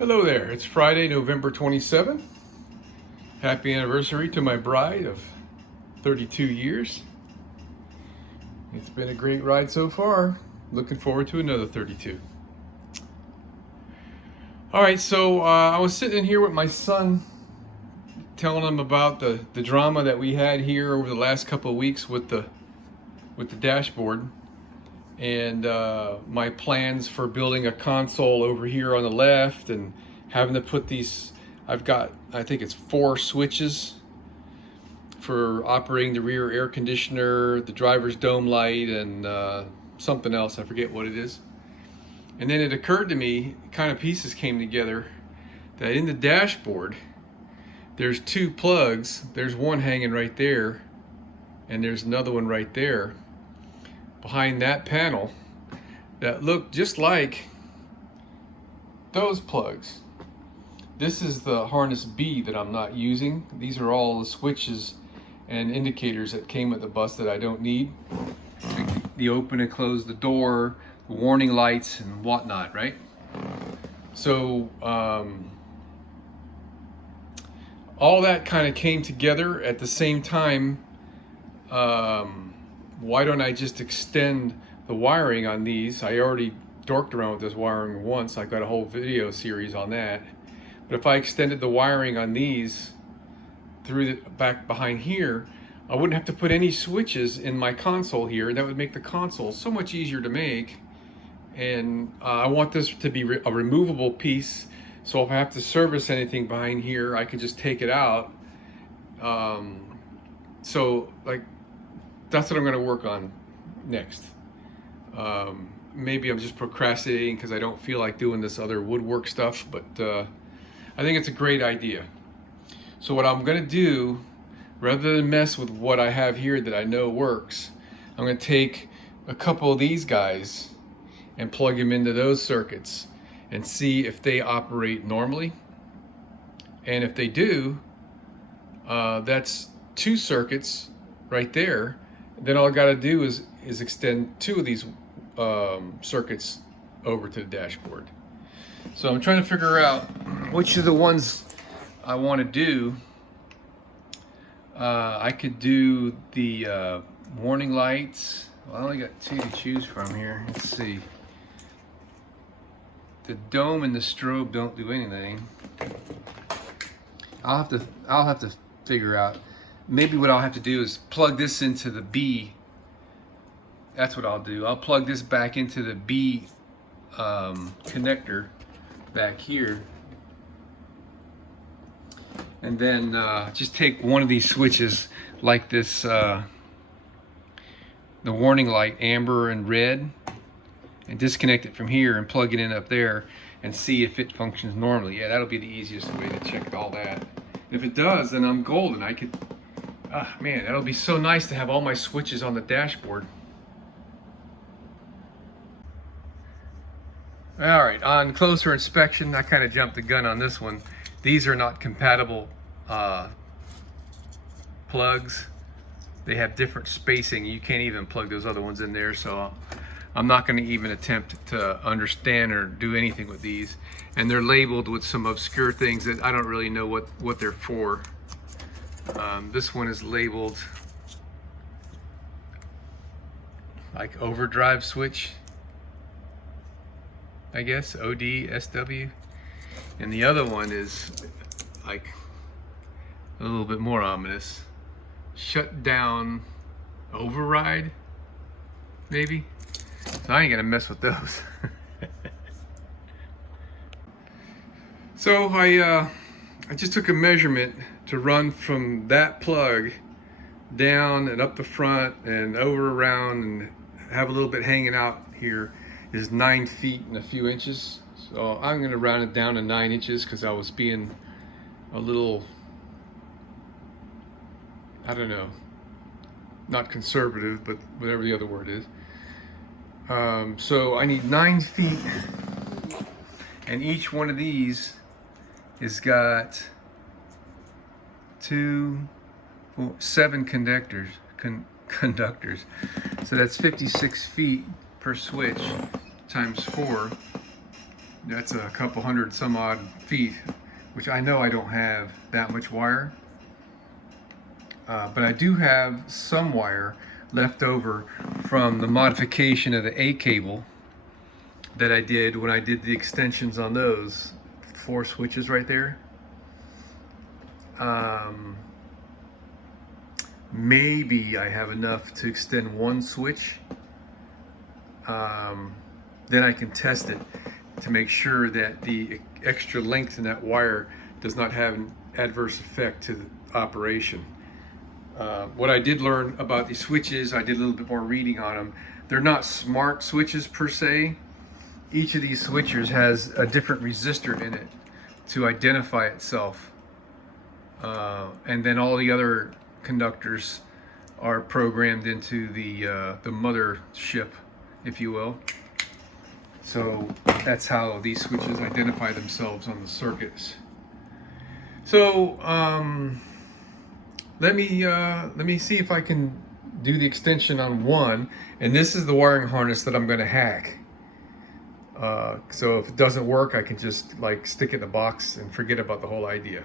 Hello there, it's Friday, November 27th. Happy anniversary to my bride of 32 years. It's been a great ride so far. Looking forward to another 32. All right, so I was sitting in here with my son, telling him about the drama that we had here over the last couple of weeks with the dashboard, and my plans for building a console over here on the left, and having to put these, I've got, I think it's 4 switches for operating the rear air conditioner, the driver's dome light, and something else, I forget what it is. And then it occurred to me, kind of pieces came together, that in the dashboard there's 2 plugs. There's one hanging right there, and there's another one right there behind that panel that look just like those plugs. This is the harness B that I'm not using. These are all the switches and indicators that came with the bus that I don't need. The open and close the door, the warning lights and whatnot, right? So all that kind of came together at the same time. Why don't I just extend the wiring on these? I already dorked around with this wiring once. I got a whole video series on that. But if I extended the wiring on these through the back behind here, I wouldn't have to put any switches in my console here. That would make the console so much easier to make. And I want this to be a removable piece, so if I have to service anything behind here, I can just take it out. So like, that's what I'm going to work on next. Maybe I'm just procrastinating because I don't feel like doing this other woodwork stuff, but I think it's a great idea. So what I'm going to do, rather than mess with what I have here that I know works, I'm going to take a couple of these guys and plug them into those circuits and see if they operate normally. And if they do, that's 2 circuits right there. Then all I got to do is extend 2 of these circuits over to the dashboard. So I'm trying to figure out which of the ones I want to do. I could do the warning lights. Well, I only got 2 to choose from here. Let's see. The dome and the strobe don't do anything. I'll have to figure out. Maybe what I'll have to do is plug this into the B. That's what I'll do. I'll plug this back into the B connector back here, and then just take one of these switches like this, the warning light, amber and red, and disconnect it from here and plug it in up there and see if it functions normally. Yeah, that'll be the easiest way to check all that. And if it does, then I'm golden. I could, man, that'll be so nice to have all my switches on the dashboard. All right, on closer inspection, I kind of jumped the gun on this one. These are not compatible plugs. They have different spacing. You can't even plug those other ones in there, so I'm not going to even attempt to understand or do anything with these. And they're labeled with some obscure things that I don't really know what they're for. This one is labeled like overdrive switch, I guess, ODSW. And the other one is like a little bit more ominous. Shut down override, maybe? So I ain't gonna mess with those. So I just took a measurement to run from that plug down and up the front and over around and have a little bit hanging out here is 9 feet and a few inches. So I'm gonna round it down to 9 inches because I was being a little, I don't know, not conservative, but whatever the other word is. So I need 9 feet, and each one of these has got 7 conductors. So that's 56 feet per switch times 4. That's a couple hundred some odd feet, which I know I don't have that much wire. But I do have some wire left over from the modification of the A cable that I did when I did the extensions on those 4 switches right there. Maybe I have enough to extend 1 switch. Then I can test it to make sure that the extra length in that wire does not have an adverse effect to the operation. What I did learn about these switches, I did a little bit more reading on them. They're not smart switches per se. Each of these switchers has a different resistor in it to identify itself. And then all the other conductors are programmed into the mothership, if you will. So that's how these switches identify themselves on the circuits. So let me see if I can do the extension on one, and this is the wiring harness that I'm going to hack. So if it doesn't work, I can just like stick it in a box and forget about the whole idea.